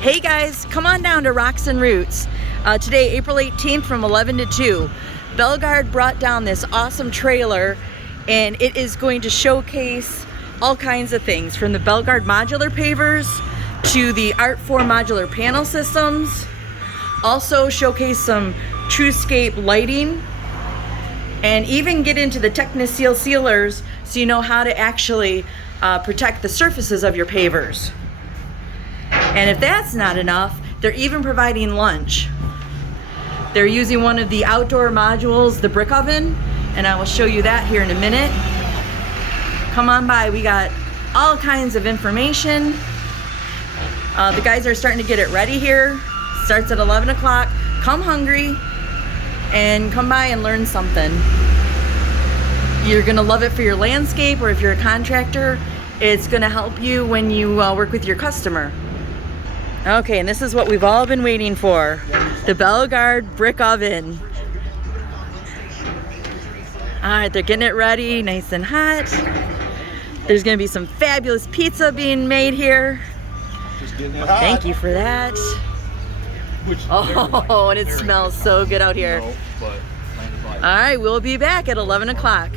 Hey guys, come on down to Rocks and Roots. Today, April 18th from 11 to 2. Belgard brought down this awesome trailer and it is going to showcase all kinds of things from the Belgard modular pavers to the Art4 modular panel systems. Also showcase some TrueScape lighting and even get into the TechniSeal sealers so you know how to actually protect the surfaces of your pavers. And if that's not enough, they're even providing lunch. They're using one of the outdoor modules, the brick oven, and I will show you that here in a minute. Come on by, we got all kinds of information. The guys are starting to get it ready here. Starts at 11 o'clock. Come hungry and come by and learn something. You're gonna love it for your landscape, or if you're a contractor, it's gonna help you when you work with your customer. Okay, and this is what we've all been waiting for. The Belgard brick oven. All right, they're getting it ready, nice and hot. There's gonna be some fabulous pizza being made here. Thank you for that. Oh, and it smells so good out here. All right, we'll be back at 11 o'clock.